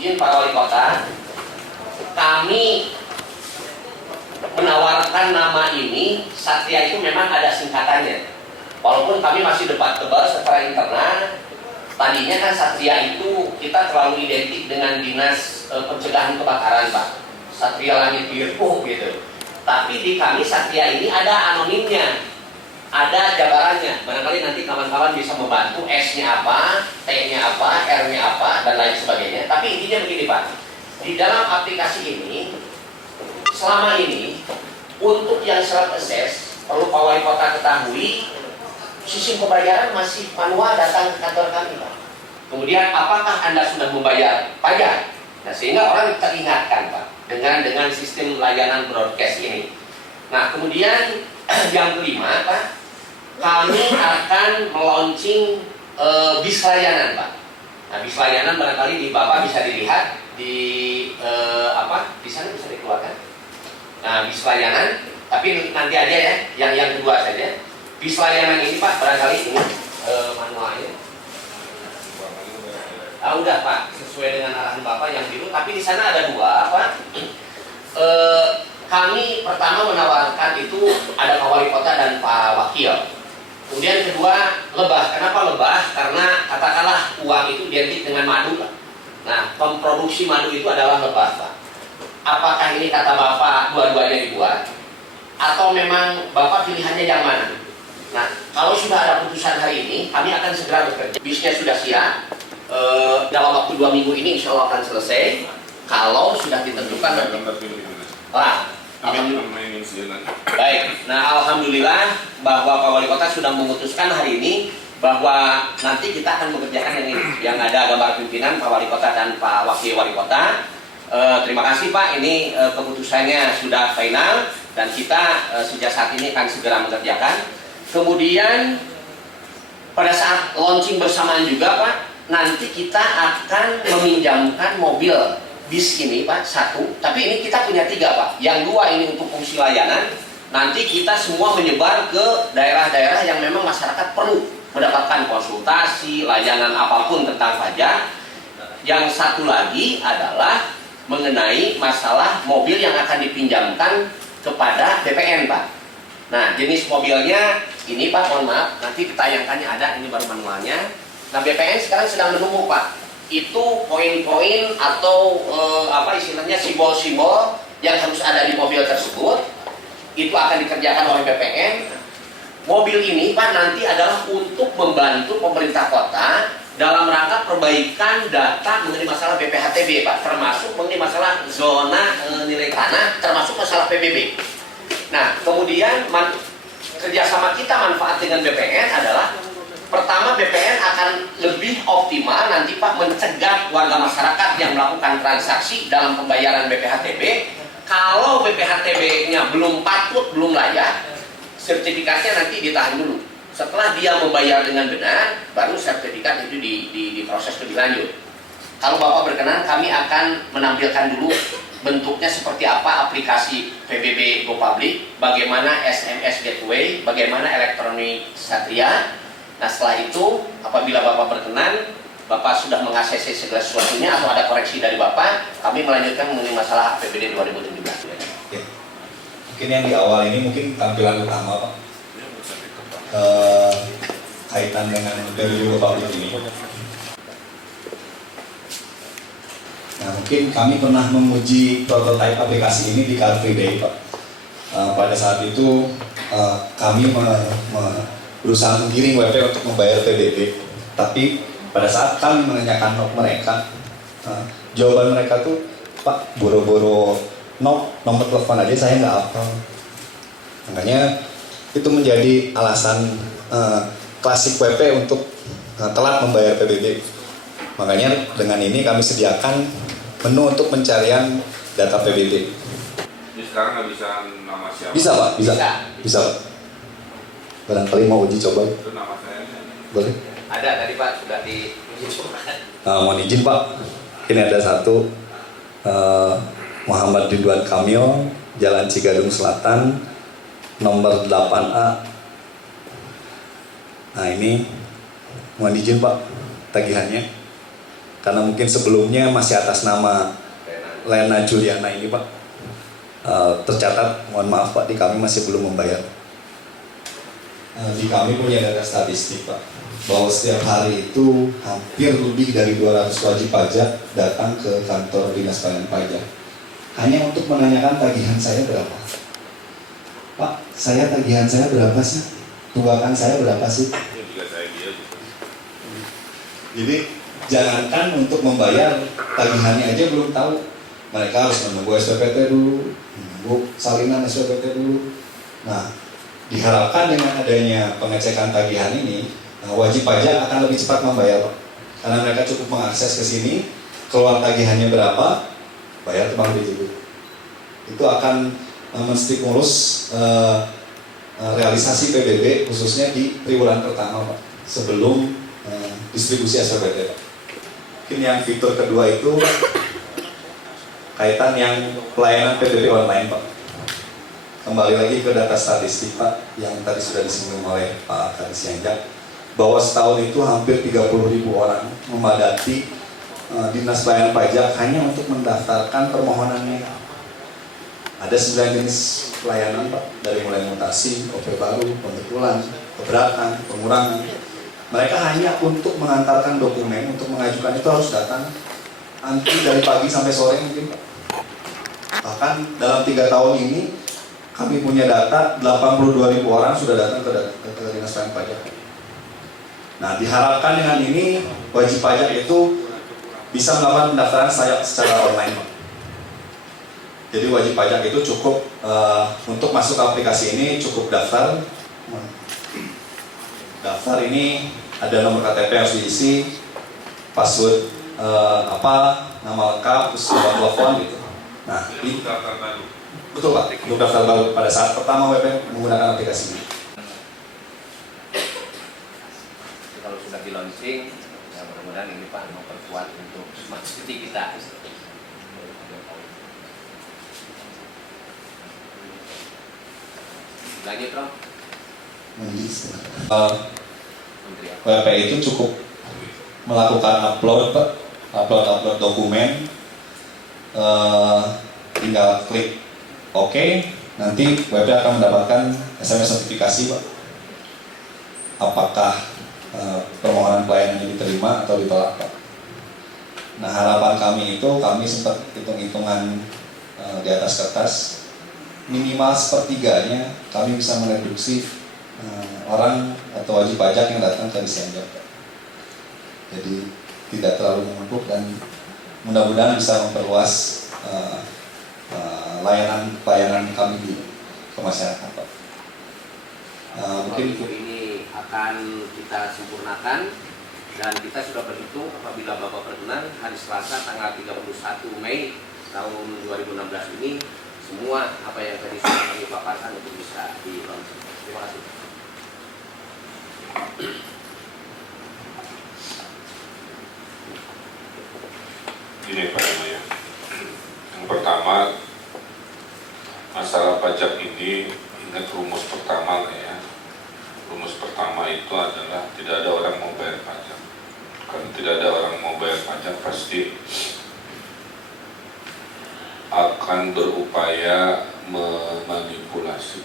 izin Pak Wali Kota, kami menawarkan nama ini. Satria itu memang ada singkatannya. Walaupun kami masih debat-debat secara internal. Tadinya kan Satria itu kita terlalu identik dengan Dinas Pencegahan Kebakaran, Pak. Satria Langit Biru gitu. Tapi di kami Satria ini ada anonimnya, ada jabarannya. Barangkali nanti kawan-kawan bisa membantu, S-nya apa, T-nya apa, R-nya apa, dan lain sebagainya. Tapi intinya begini, Pak. Di dalam aplikasi ini, selama ini, untuk yang self-assess, perlu Pak Wali Kota ketahui, sistem pembayaran masih manual datang ke kantor kami, Pak. Kemudian, apakah Anda sudah membayar pajak? Nah, sehingga orang teringatkan, Pak, dengan sistem layanan broadcast ini. Nah, kemudian yang kelima, Pak, kami akan meluncing bis layanan, Pak. Nah, bis layanan barangkali di Bapak bisa dilihat di di sana bisa dikeluarkan. Nah, bis layanan, tapi nanti aja ya, yang kedua saja. Bis layanan ini, Pak, barangkali ini manualnya. Udah, Pak, sesuai dengan arahan Bapak yang biru. Tapi di sana ada dua, Pak. Kami pertama menawarkan itu ada Pak Wali Kota dan Pak Wakil. Kemudian kedua, lebah. Kenapa lebah? Karena katakanlah uang itu identik dengan madu, Pak. Nah, pemproduksi madu itu adalah lebah, Pak. Apakah ini kata Bapak dua-duanya dibuat? Atau memang Bapak pilihannya yang mana? Nah, kalau sudah ada putusan hari ini, kami akan segera bekerja. Bisnya sudah siap. Dalam waktu 2 minggu ini insya Allah akan selesai. Kalau sudah ditentukan nanti. Baik. Nah, alhamdulillah bahwa Pak Wali Kota sudah memutuskan hari ini bahwa nanti kita akan mengerjakan yang ini, yang ada gambar pimpinan Pak Wali Kota dan Pak Wakil Wali Kota. Terima kasih, Pak. Ini keputusannya sudah final dan kita sejak saat ini akan segera mengerjakan. Kemudian pada saat launching bersamaan juga, Pak, nanti kita akan meminjamkan mobil bis ini, Pak, 1. Tapi ini kita punya 3, Pak. Yang 2 ini untuk fungsi layanan. Nanti kita semua menyebar ke daerah-daerah yang memang masyarakat perlu mendapatkan konsultasi, layanan apapun tentang pajak. Yang satu lagi adalah mengenai masalah mobil yang akan dipinjamkan kepada BPN, Pak. Nah, jenis mobilnya ini, Pak, mohon maaf, nanti ditayangkannya ada, ini baru manualnya. Nah, BPN sekarang sedang menunggu, Pak. Itu poin-poin atau istilahnya simbol-simbol yang harus ada di mobil tersebut. Itu akan dikerjakan oleh BPN. Mobil ini, Pak, nanti adalah untuk membantu pemerintah kota dalam rangka perbaikan data mengenai masalah BPHTB, Pak, termasuk mengenai masalah zona nilai tanah, termasuk masalah PBB. Nah, kemudian kerjasama kita manfaat dengan BPN adalah pertama, BPN akan lebih optimal nanti, Pak, mencegah warga masyarakat yang melakukan transaksi dalam pembayaran BPHTB. Kalau BPHTB-nya belum patut, belum layak, sertifikatnya nanti ditahan dulu. Setelah dia membayar dengan benar, baru sertifikat itu diproses lebih lanjut. Kalau Bapak berkenan, kami akan menampilkan dulu bentuknya seperti apa aplikasi PBB Go Public, bagaimana SMS Gateway, bagaimana elektronik Satria. Nah, setelah itu, apabila Bapak berkenan, Bapak sudah mengakses segala sesuatunya atau ada koreksi dari Bapak, kami melanjutkan mengenai masalah APBD 2017. Ya. Mungkin yang di awal ini mungkin tampilan utama, Pak, kaitan dengan PBB Go Public ini. Nah, mungkin kami pernah menguji prototipe aplikasi ini di Car Free Day, Pak. Pada saat itu kami berusaha menggiring WP untuk membayar PBB. Tapi pada saat kami menanyakan NOK mereka, jawaban mereka tuh, Pak, boro-boro nomor telepon aja saya nggak hafal. Makanya itu menjadi alasan klasik WP untuk telat membayar PBB. Makanya dengan ini kami sediakan menu untuk pencarian data PBB. Jadi sekarang nggak bisa nama siapa? Bisa, Pak, bisa, Pak. Barangkali mau uji coba. Itu nama saya. Boleh? Ada tadi, Pak, sudah diuji coba. Mohon izin, Pak. Ini ada satu Muhammad Ridwan Kamil, Jalan Cigadung Selatan, nomor 8A. Nah, ini mohon izin, Pak, tagihannya. Karena mungkin sebelumnya masih atas nama Lena Juliana ini Pak, tercatat, mohon maaf Pak, di kami masih belum membayar. Di kami punya data statistik Pak, bahwa setiap hari itu hampir lebih dari 200 wajib pajak datang ke kantor Dinas Pelayanan Pajak hanya untuk menanyakan tagihan saya berapa. Pak, tagihan saya berapa sih? Tunggakan saya berapa sih? Ini juga saya dia. Jadi jangankan untuk membayar, tagihannya aja belum tahu. Mereka harus menunggu SPPT dulu, menunggu salinan SPPT dulu. Nah, diharapkan dengan adanya pengecekan tagihan ini, wajib pajak akan lebih cepat membayar, Pak. Karena mereka cukup mengakses ke sini, keluar tagihannya berapa, bayar ke Bank BJB. Itu akan menstimulus realisasi PBB khususnya di triwulan pertama Pak, sebelum distribusi SPPT Pak. Mungkin yang fitur kedua itu kaitan yang pelayanan PBB online Pak. Kembali lagi ke data statistik Pak, yang tadi sudah disinggung oleh Pak Kadis Yanjak, bahwa setahun itu hampir 30.000 orang memadati Dinas Pelayanan Pajak hanya untuk mendaftarkan permohonannya. Ada 9 jenis pelayanan Pak, dari mulai mutasi, OP baru, pembetulan, keberatan, pengurangan. Mereka hanya untuk mengantarkan dokumen, untuk mengajukan itu harus datang antri dari pagi sampai sore mungkin Pak. Bahkan dalam 3 tahun ini kami punya data 82.000 orang sudah datang ke Dinas Pelayanan Pajak. Nah, diharapkan dengan ini wajib pajak itu bisa melakukan pendaftaran secara online Pak. Jadi wajib pajak itu cukup untuk masuk ke aplikasi ini cukup daftar. Daftar ini ada nomor KTP yang harus diisi, password nama lengkap, terus nomor telepon gitu. Nah, Ini daftar baru. betul Pak, untuk daftar baru pada saat pertama WP menggunakan aplikasi ini. Kalau sudah di launching, ya mudah-mudahan ini Pak memperkuat untuk smart city kita. Lanjut Bro. WP itu cukup melakukan upload Pak, upload dokumen, tinggal klik OK, nanti WP akan mendapatkan SMS notifikasi Pak, apakah permohonan pelayanannya diterima atau ditolak Pak. Nah, harapan kami itu, kami sempat hitung-hitungan di atas kertas, minimal sepertiganya kami bisa mereduksi orang atau wajib pajak yang datang ke Disenjak. Jadi tidak terlalu menumpuk dan mudah-mudahan bisa memperluas layanan kami ke masyarakat Pak. Mungkin ini akan kita sempurnakan dan kita sudah berhitung apabila Bapak berkenan hari Selasa tanggal 31 Mei tahun 2016 ini semua apa yang tadi sudah kami paparkan untuk bisa di-launching. Terima kasih. Ini Pak ya. Yang pertama, masalah pajak ini, ingat rumus pertama lah ya. Rumus pertama itu adalah tidak ada orang mau bayar pajak. Kalau tidak ada orang mau bayar pajak, pasti akan berupaya memanipulasi.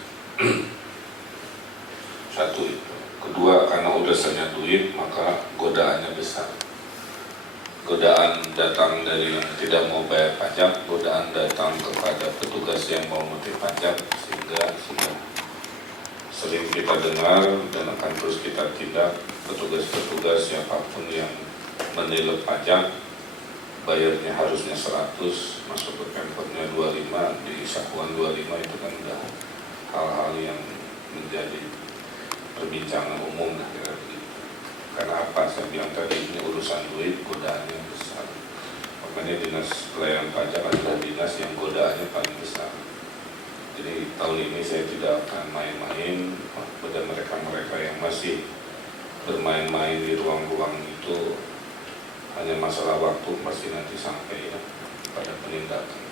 Satu itu. Kedua, karena udah punya duit, maka godaannya besar. Godaan datang dari yang tidak mau bayar pajak, godaan datang kepada petugas yang mau motif pajak, sehingga sudah sering kita dengar dan akan terus kita tindak petugas-petugas siapapun yang menilai pajak, bayarnya harusnya 100, masuk ke pemkotnya 25, di sakuan 25, itu kan udah hal-hal yang menjadi perbincangan umum lah kira begitu. Karena apa? Saya bilang tadi ini urusan duit, godaannya besar. Makanya Dinas Pelayanan Pajak adalah dinas yang godaannya paling besar. Jadi tahun ini saya tidak akan main-main pada mereka-mereka yang masih bermain-main di ruang-ruang itu. Hanya masalah waktu pasti nanti sampai ya pada penindakan.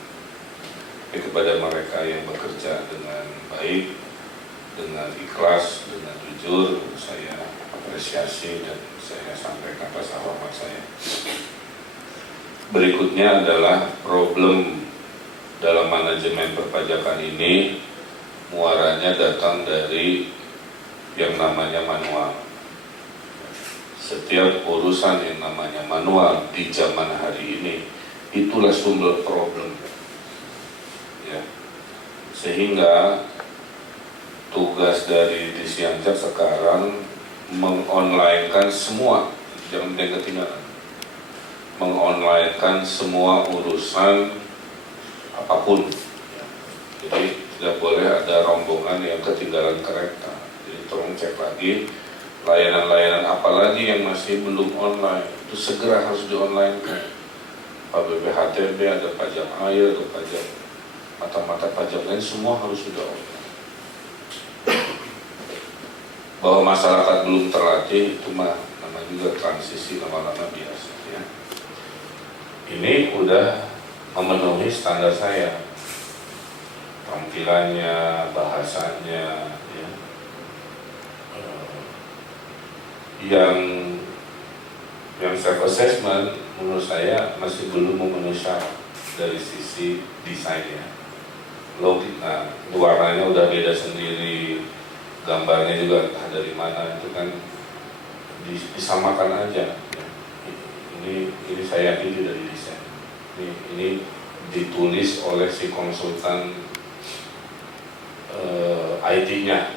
Tapi kepada mereka yang bekerja dengan baik, dengan ikhlas, dengan jujur, saya apresiasi dan saya sampaikan rasa hormat saya. berikutnya adalah problem dalam manajemen perpajakan ini muaranya datang dari yang namanya manual. Setiap urusan yang namanya manual di zaman hari ini itulah sumber problem. Ya. Sehingga tugas dari Disyanjak sekarang mengonlinekan semua, jangan ketinggalan, mengonlinekan semua urusan apapun. Jadi tidak boleh ada rombongan yang ketinggalan kereta. Jadi tolong cek lagi layanan-layanan apa lagi yang masih belum online, itu segera harus di-online-kan. Pak BPHTB, ada pajak air, ada pajak mata-mata pajak lain, semua harus sudah online. Bahwa masyarakat belum terlatih itu mah namanya juga transisi, lama-lama biasa ya. Ini udah memenuhi standar saya, tampilannya, bahasanya ya. Yang self assessment menurut saya masih belum memenuhi syarat dari sisi desainnya. Logika, warnanya udah beda sendiri, gambarnya juga entah dari mana, itu kan disamakan aja. Ini saya yakin tidak didesain. Ini ditulis oleh si konsultan IT-nya,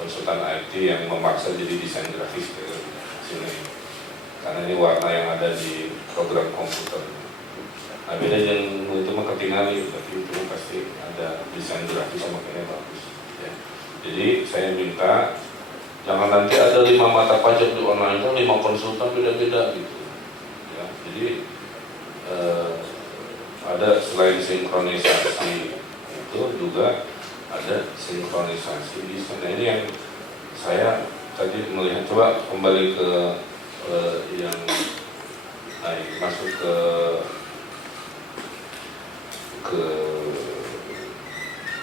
konsultan IT yang memaksa jadi desain grafis ke sini. Karena ini warna yang ada di program komputer. Nah beda yang itu mah ketinggalan, tapi itu pasti ada desain grafis makanya bagus. Ya. Jadi saya minta jangan nanti ada 5 mata pajak di online itu 5 konsultan beda-beda gitu. Ya, jadi ada selain sinkronisasi itu juga ada sinkronisasi di sana. Ini yang saya tadi melihat, coba kembali ke yang masuk ke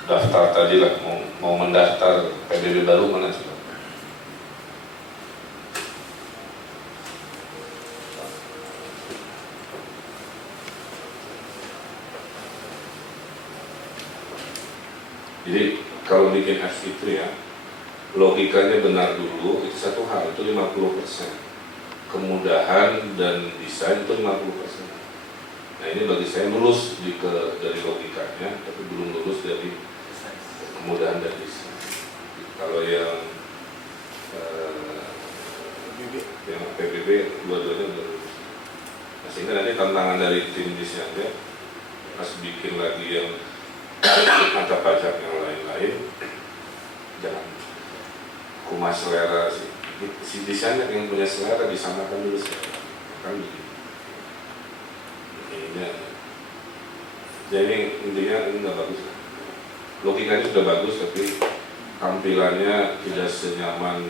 daftar tadi lah, mau mendaftar PBB baru mana sih? Jadi kalau bikin FT itu ya, logikanya benar dulu, itu satu hal, itu 50%. Kemudahan dan desain itu 50%. Nah ini bagi saya lulus dari logikanya, tapi belum lulus dari kemudahan dan desain. Kalau yang PBB dua-duanya udah lulus. Nah, sehingga nanti tantangan dari tim desainnya pas bikin lagi yang mata pajak yang lain-lain, jangan kumas selera si desainer yang punya selera disamakan dulu selera, kan begitu. Jadi intinya ini nggak bagus. Logikanya sudah bagus, tapi tampilannya tidak senyaman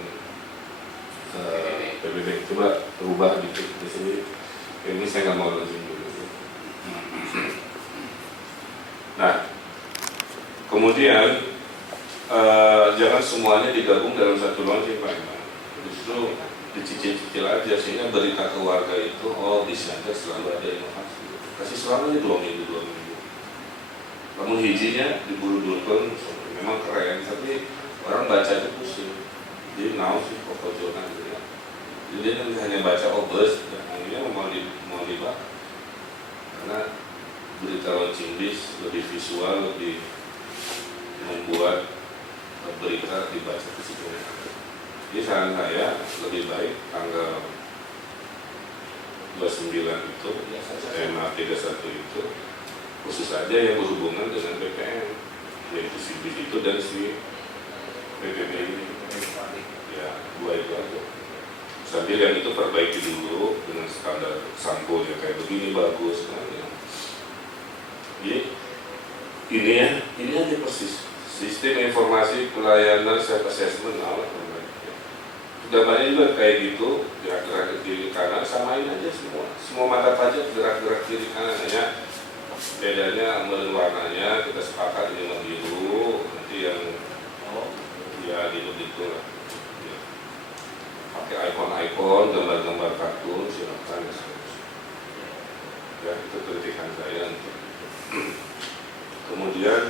PBB. Coba rubah dikit di sini. Ini saya nggak mau lanjut dulu. Nah. Kemudian jangan semuanya digabung dalam satu launching Pak Iman. Justru dicicil-cicil aja sehingga berita ke warga itu di Disyanjak selalu ada inovasi. Kasih selama ini 2 minggu. Namun hijinya diburu-burukan memang keren, tapi orang baca itu pusing. Jadi naon sih pokoknya gitu ya. Jadi dia hanya baca bus, akhirnya mau dibahas. Karena berita launching bis lebih visual, lebih membuat berita dibaca di situ. Jadi saran saya lebih baik tanggal 29 itu, maaf 31 itu khusus saja yang berhubungan dengan PPN, yaitu si BIS itu dan si PPB ini. Ya, 2 itu aja. Sambil yang itu perbaiki dulu dengan standar sampulnya kayak begini bagus kan ya. Jadi ini aja persis. Sistem informasi pelayanan self assessment gambarnya juga kayak gitu, gerak-gerak kiri kanan, samain aja semua mata pajak gerak-gerak kiri kanan, hanya bedanya warnanya kita sepakat ini biru, nanti yang ya gitu lah ya. Pakai icon gambar-gambar kartun silakan. Ya, itu kritikan saya. Kemudian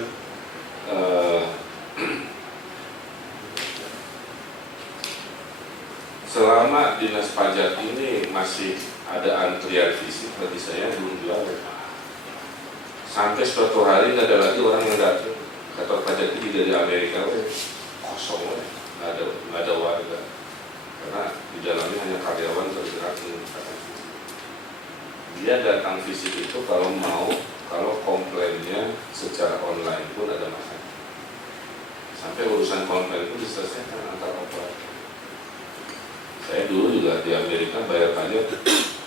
selama dinas pajak ini masih ada antrian fisik, bagi saya belum juara. Sampai suatu hari nggak ada lagi orang yang datang. Kantor pajak itu dari Amerika, kosong, nggak ada warga. Karena di dalamnya hanya karyawan bergerak menggunakan fisik. Dia datang fisik itu kalau komplainnya secara online pun ada masalah. Sampai urusan komplain itu diselesaikan antar operator. Saya dulu juga di Amerika bayar pajak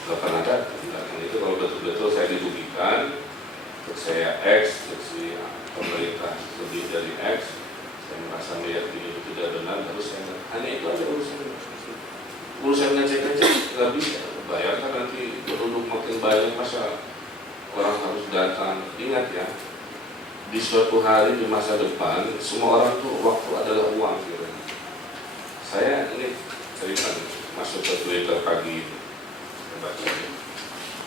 nggak pernah datang itu kalau betul-betul saya dirugikan, terus saya X, terus si pemerintah lebih dari X, saya merasa meyakini itu tidak benar, terus saya hanya itu aja urusan ngecek-ngecek nggak bisa. Bayarkan nanti penduduk makin banyak, masa orang harus datang. Ingat ya, di suatu hari di masa depan semua orang tuh waktu adalah uang gitu. Saya ini cerita masuk ke Twitter pagi ini,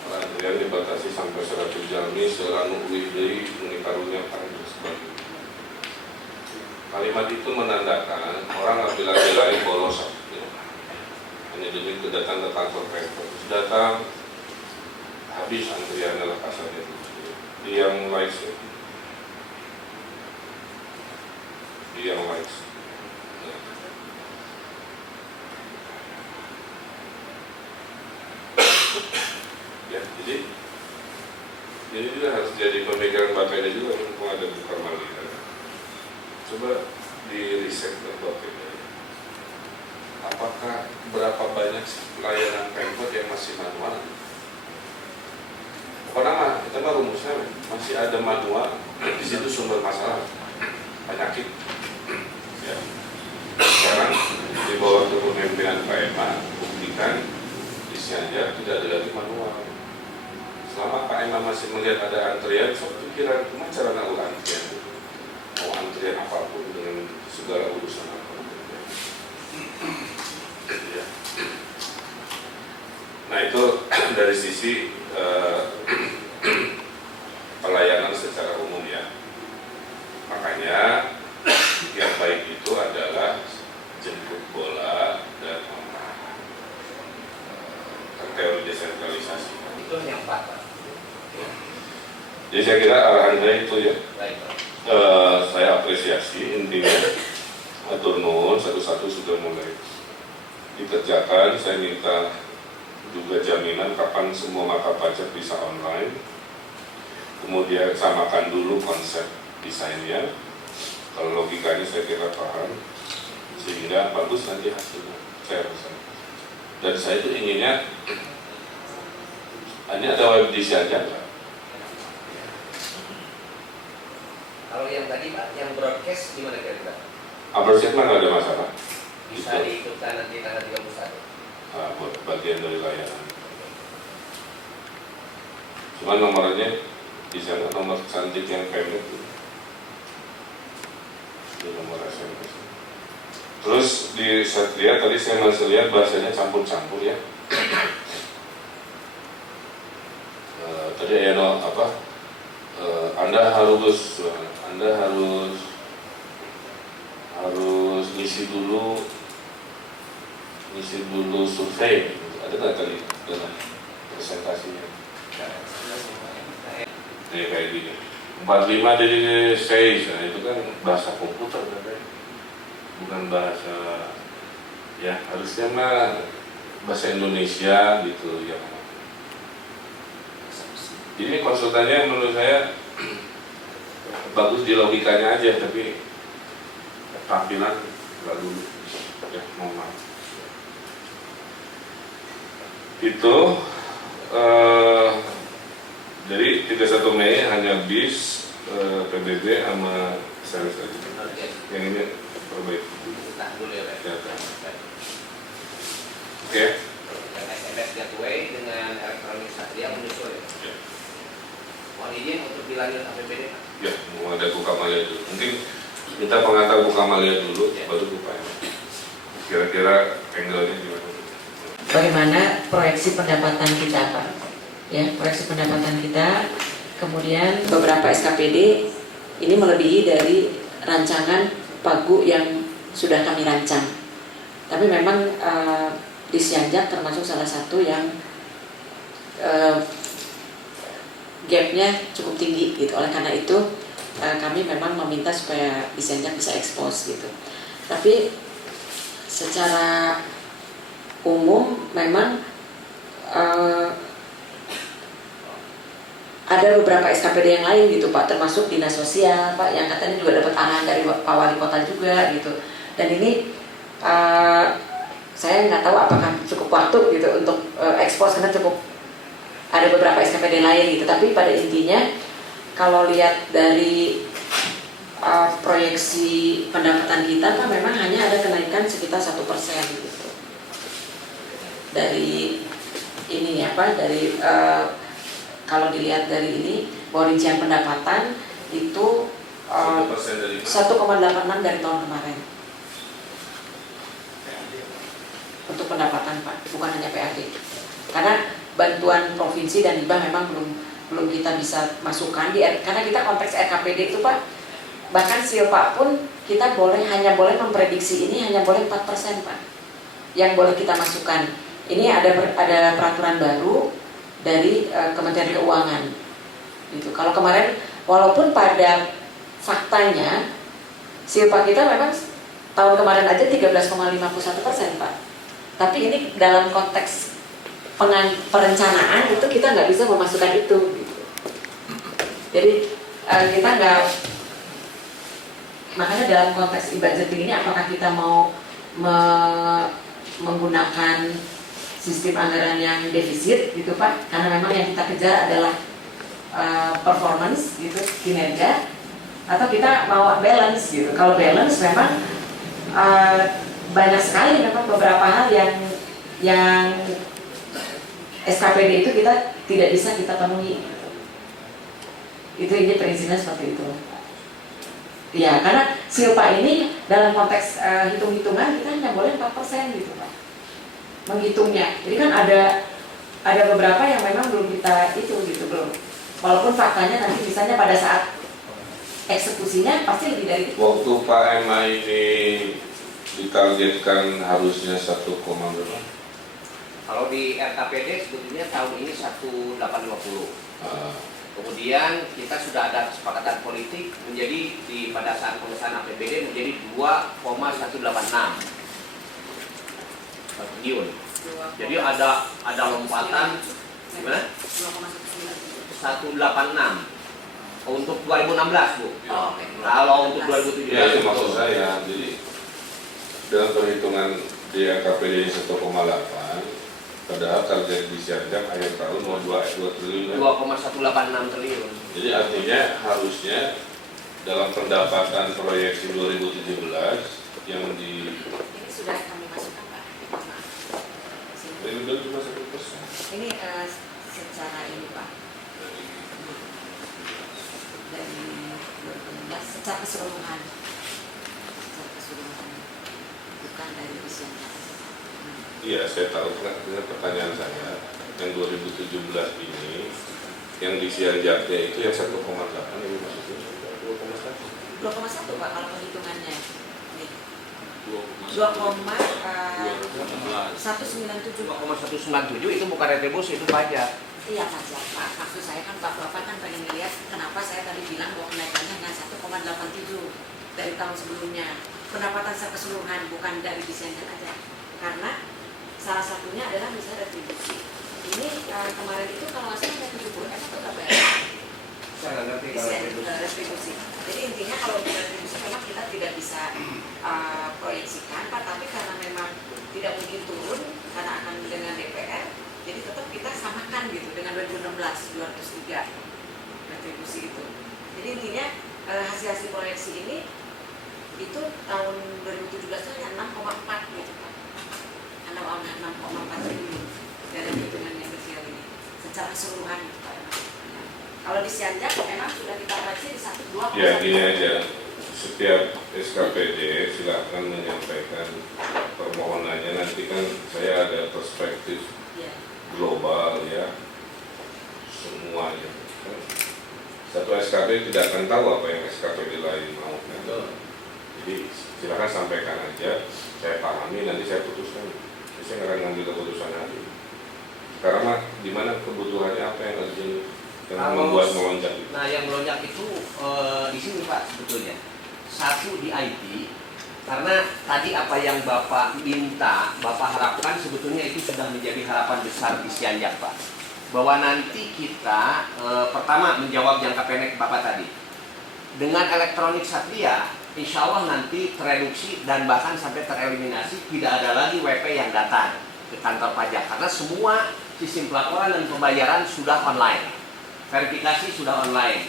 antrian dibatasi sampai 100 jami, seranu widei, menikarunya dan sebagainya. Kalimat itu menandakan orang nggak bilang-bilang bolos ya. Hanya demi kedatangan ke kantor Pemkot, datang habis antriannya lah kasarnya itu. Di yang likes ya. Di yang likes ya, jadi ini juga harus jadi pemikiran Bapeda juga untuk ada buka Malia. Coba di riset dan Bapeda, apakah berapa banyak layanan Pemkot yang masih manual? Pertama, kita mah rumusnya masih ada manual, di situ sumber masalah penyakit. Ya. Sekarang di bawah kepemimpinan Pak Ema, buktikan isinya tidak ada lagi manual. Selama Pak Ema masih melihat ada antrian, saya pikiran cuma cara nahu antrian, mau antrian apapun dengan segala urusan apapun. Ya. Nah itu dari sisi pelayanan secara umum ya. Makanya yang baik itu adalah jemput bola dan teori desentralisasi. Itu yang Pak. Jadi saya kira arahan saya itu ya. Baik. Saya apresiasi intinya atur nuhun satu-satu sudah mulai dikerjakan. Saya minta juga jaminan kapan semua mata pajak bisa online. Kemudian samakan dulu konsep desainnya. Kalau logikanya saya kira paham, sehingga bagus nanti hasilnya. Saya rasa. Dan saya itu inginnya hanya ada web design aja. Kalau yang tadi Pak, yang broadcast gimana kira-kira? Broadcast mah nggak ada masalah. Bisa diikutkan nanti tanggal 31. Buat bagian dari layanan. Cuma nomornya di sana nomor cantik yang pendek itu nomor SMS. Terus di Satria tadi saya masih lihat bahasanya campur-campur ya. Tadi ya Anda harus ngisi dulu survei. Ada nggak tadi dalam presentasinya? Kayak gini. 45 jadi say, itu kan bahasa komputer kan, bukan bahasa ya harusnya mah bahasa Indonesia gitu ya. Ini konsultannya menurut saya bagus di logikanya aja, tapi tampilan nggak dulu ya, mohon maaf. Itu jadi 31 Mei hanya bis, PBB sama sales aja. Yang ini perbaiki. Nah, dulu ya Pak. Ya, Oke. Dan SMS gateway dengan elektronik Satria menyusul ya. Mohon izin untuk dilanjut APBD Pak. Ya, mau ada buka malia dulu. Mungkin minta pengantar buka malia dulu, Ya. baru buka. Kira-kira angle-nya gimana? Bagaimana proyeksi pendapatan kita Pak ya proyeksi pendapatan kita. Kemudian beberapa SKPD ini melebihi dari rancangan Pagu yang sudah kami rancang. Tapi memang di Sianjak termasuk salah satu yang gapnya cukup tinggi gitu. Oleh karena itu kami memang meminta supaya di Sianjak bisa expose gitu. Tapi secara umum memang ada beberapa SKPD yang lain gitu Pak, termasuk dinas sosial Pak yang katanya juga dapat arahan dari Pak Wali Kota juga gitu. Dan ini saya nggak tahu apakah cukup waktu gitu untuk ekspos karena cukup ada beberapa SKPD lain gitu. Tapi pada intinya kalau lihat dari proyeksi pendapatan kita kan memang hanya ada kenaikan sekitar 1% gitu. Dari ini apa dari kalau dilihat dari ini bahwa rincian pendapatan itu 1,86 dari tahun kemarin untuk pendapatan Pak, bukan hanya PAD. Karena bantuan provinsi dan hibah memang belum kita bisa masukkan karena kita konteks RKPD itu Pak, bahkan Silpa pun kita hanya boleh memprediksi ini hanya boleh 4% Pak yang boleh kita masukkan. Ini ada peraturan baru dari Kementerian Keuangan gitu. Kalau kemarin walaupun pada faktanya Silpa kita memang tahun kemarin aja 13,51% Pak, tapi ini dalam konteks perencanaan itu kita nggak bisa memasukkan itu gitu. Jadi kita nggak, makanya dalam konteks e-budgeting ini apakah kita mau menggunakan sistem anggaran yang defisit gitu Pak, karena memang yang kita kejar adalah performance gitu, kinerja, atau kita mau balance gitu. Kalau balance memang banyak sekali memang beberapa hal yang SKPD itu kita tidak bisa kita penuhi. Itu ini prinsipnya seperti itu. Ya, karena Silpa ini dalam konteks hitung-hitungan kita hanya boleh 4% gitu Pak menghitungnya. Jadi kan ada beberapa yang memang belum kita itu gitu belum. Walaupun faktanya nanti misalnya pada saat eksekusinya pasti lebih dari itu. Waktu Pak MA ini ditargetkan harusnya 1, berapa? Kalau di RKPD sebetulnya tahun ini 1.850. Kemudian kita sudah ada kesepakatan politik menjadi pada saat pengesahan APBD menjadi 2,186 triliun. Jadi ada lompatan gimana? 186 untuk 2016 Bu. Oh, okay. Kalau untuk 2017 Ya itu maksud saya. Jadi dalam perhitungan di AKPD 1,8, padahal target di Sianjak akhir tahun mau 2 triliun. 2,186 triliun. Jadi artinya harusnya dalam pendapatan proyeksi 2017 yang di Ini sudah kami masukkan Pak. triliun cuma 1%. Ini secara ini Pak dari 2016 secara keseluruhan bukan dari usianya. Iya, saya tahu dengan pertanyaan saya yang 2017 ini yang di Sianjaknya itu yang 1,8 ini maksudnya 2,1 Pak kalau perhitungannya. Nih. 2,197 2,197 itu bukan retribusi, itu pajak. Iya pajak Pak. Maksud saya kan Bapak kan pengen lihat kenapa saya tadi bilang bahwa kenaikannya hanya 1,87 dari tahun sebelumnya. Pendapatan secara keseluruhan bukan dari desainnya aja. Karena salah satunya adalah misalnya retribusi. Ini kemarin itu kalau nggak salah ada 70 atau berapa ya? Saya nggak ngerti kalau Retribusi. Jadi intinya kalau untuk retribusi memang kita tidak bisa proyeksikan Pak, tapi karena memang tidak mungkin turun karena akan dengan DPR, jadi tetap kita samakan gitu dengan 2016 203 retribusi itu. Jadi intinya hasil proyeksi ini itu tahun 2017 itu hanya 6,4 gitu Pak. 6,4 triliun dari hitungan yang kecil ini secara keseluruhan gitu, Pak. Kalau di Sianjak memang sudah kita proyeksi di 1,2. Ya gini aja, setiap SKPD silakan menyampaikan permohonannya, nanti kan saya ada perspektif global ya. semuanya. Satu SKP tidak akan tahu apa yang SKP lain mau. Jadi silakan sampaikan aja, saya pahami, nanti saya putuskan. Saya nggak akan ngambil keputusan nanti. Sekarang mah di mana kebutuhannya, apa yang harus yang membuat melonjak itu? Nah, yang melonjak itu di sini Pak sebetulnya. Satu di IT, karena tadi apa yang Bapak minta, Bapak harapkan sebetulnya itu sudah menjadi harapan besar di Sianjak Pak. Bahwa nanti kita pertama menjawab jangka pendek Bapak tadi. Dengan elektronik Satria, insya Allah nanti tereduksi dan bahkan sampai tereliminasi, tidak ada lagi WP yang datang ke kantor pajak karena semua sistem pelaporan dan pembayaran sudah online, verifikasi sudah online.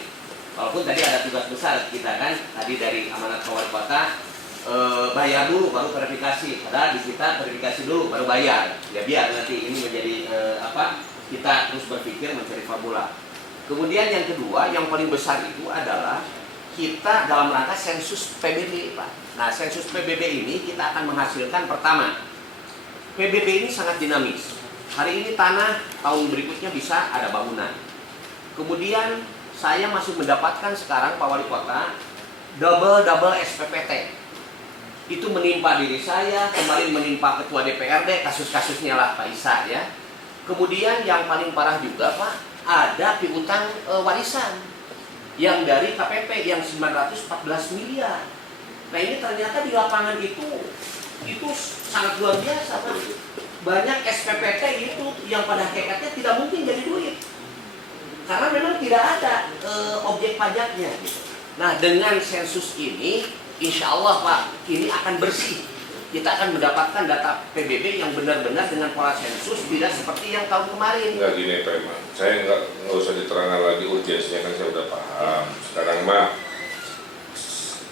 Walaupun tadi ada tugas besar kita kan, tadi dari amanat Wali Kota bayar dulu baru verifikasi, padahal di kita verifikasi dulu baru bayar. Ya biar nanti ini menjadi kita terus berpikir mencari formula. Kemudian yang kedua, yang paling besar itu adalah kita dalam rangka sensus PBB Pak. Nah, sensus PBB ini kita akan menghasilkan pertama, PBB ini sangat dinamis. Hari ini tanah, tahun berikutnya bisa ada bangunan. Kemudian saya masih mendapatkan sekarang Pak Wali Kota double SPPT. Itu menimpa diri saya, kemarin menimpa Ketua DPRD, kasus-kasusnya lah Pak Isa ya. Kemudian yang paling parah juga Pak, ada piutang warisan yang dari KPP yang 914 miliar. Nah ini ternyata di lapangan itu sangat luar biasa Pak. Banyak SPPT itu yang pada hakikatnya tidak mungkin jadi duit. Karena memang tidak ada objek pajaknya. Nah dengan sensus ini, insya Allah Pak, ini akan bersih. Kita akan mendapatkan data PBB yang benar-benar dengan pola sensus, tidak seperti yang tahun kemarin. Enggak gini Pak Iman, saya nggak usah diterangkan lagi urgensinya kan saya udah paham. Sekarang mah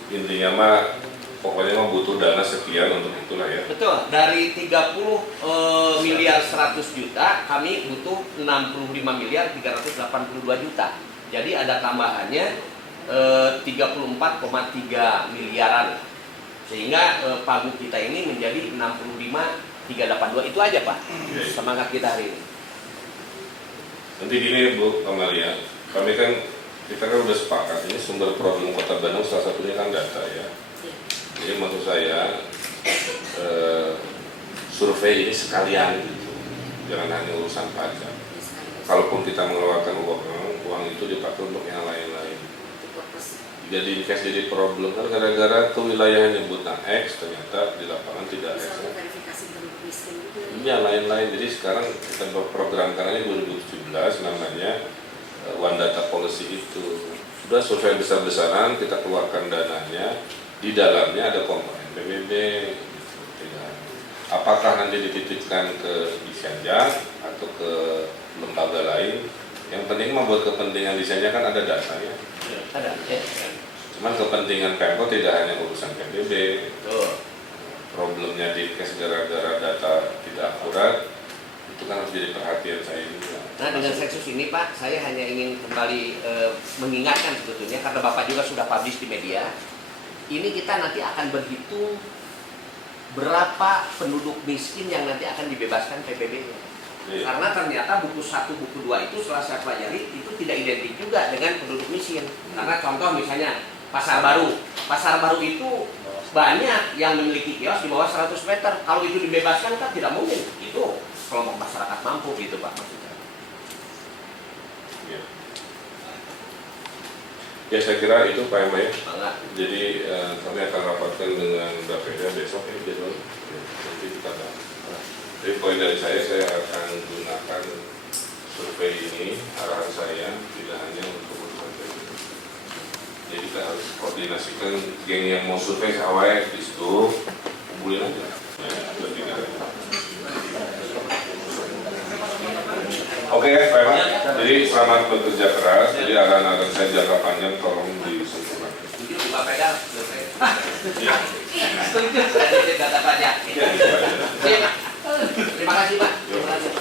intinya mah pokoknya mah butuh dana sekian untuk itulah ya. Betul, dari 30 miliar 100 juta, kami butuh 65 miliar 382 juta. Jadi ada tambahannya 34,3 miliaran. Sehingga pagu kita ini menjadi 65,382. Itu aja Pak, semangat kita hari ini. Nanti gini Bu Kamalia, kita kan udah sepakat ini sumber problem Kota Bandung salah satunya kan data ya. Jadi maksud saya survei ini sekalian gitu, jangan hanya urusan pajak. Kalaupun kita mengeluarkan uang itu dipakai untuk yang lain-lain. Jadi invest jadi problem kan gara-gara kewilayahan nyebutnya X ternyata di lapangan tidak X. Iya lain-lain. Jadi sekarang kita programkan ini 2017 namanya One Data Policy itu. Sudah survei besar-besaran kita keluarkan dananya, di dalamnya ada komponen PBB. Gitu. Apakah nanti dititipkan ke Sianjak atau ke lembaga lain? Yang penting membuat kepentingan di Sianjak kan ada datanya. Ada. Cuman kepentingan Pemko tidak hanya urusan PBB. Betul. Problemnya di cash gara-gara data tidak akurat, itu kan harus jadi perhatian saya juga. Nah dengan sensus ini Pak, saya hanya ingin kembali mengingatkan sebetulnya karena Bapak juga sudah publish di media. Ini kita nanti akan berhitung berapa penduduk miskin yang nanti akan dibebaskan PBB-nya. Iya. Karena ternyata buku 1, buku 2 itu setelah saya pelajari itu tidak identik juga dengan penduduk miskin. Karena contoh misalnya Pasar Baru itu banyak yang memiliki kios di bawah 100 meter. Kalau itu dibebaskan kan tidak mungkin. Itu kelompok masyarakat mampu gitu Pak maksudnya. Ya. Ya saya kira itu Pak Emma ya. Jadi kami akan rapatkan dengan Bapeda besok ya besok. Nanti kita bahas. Jadi poin dari saya akan gunakan survei ini, arahan saya tidak hanya untuk survei. Jadi kita harus koordinasikan geng yang mau survei awalnya di situ, kumpulin aja. Oke, Pak Emma. Jadi selamat bekerja keras. Jadi arahan-arahan saya jangka panjang tolong disempurnakan. Setuju Pak Peda? Ya. Setuju. Saya data pajak. Ya. Terima kasih Pak. Terima kasih.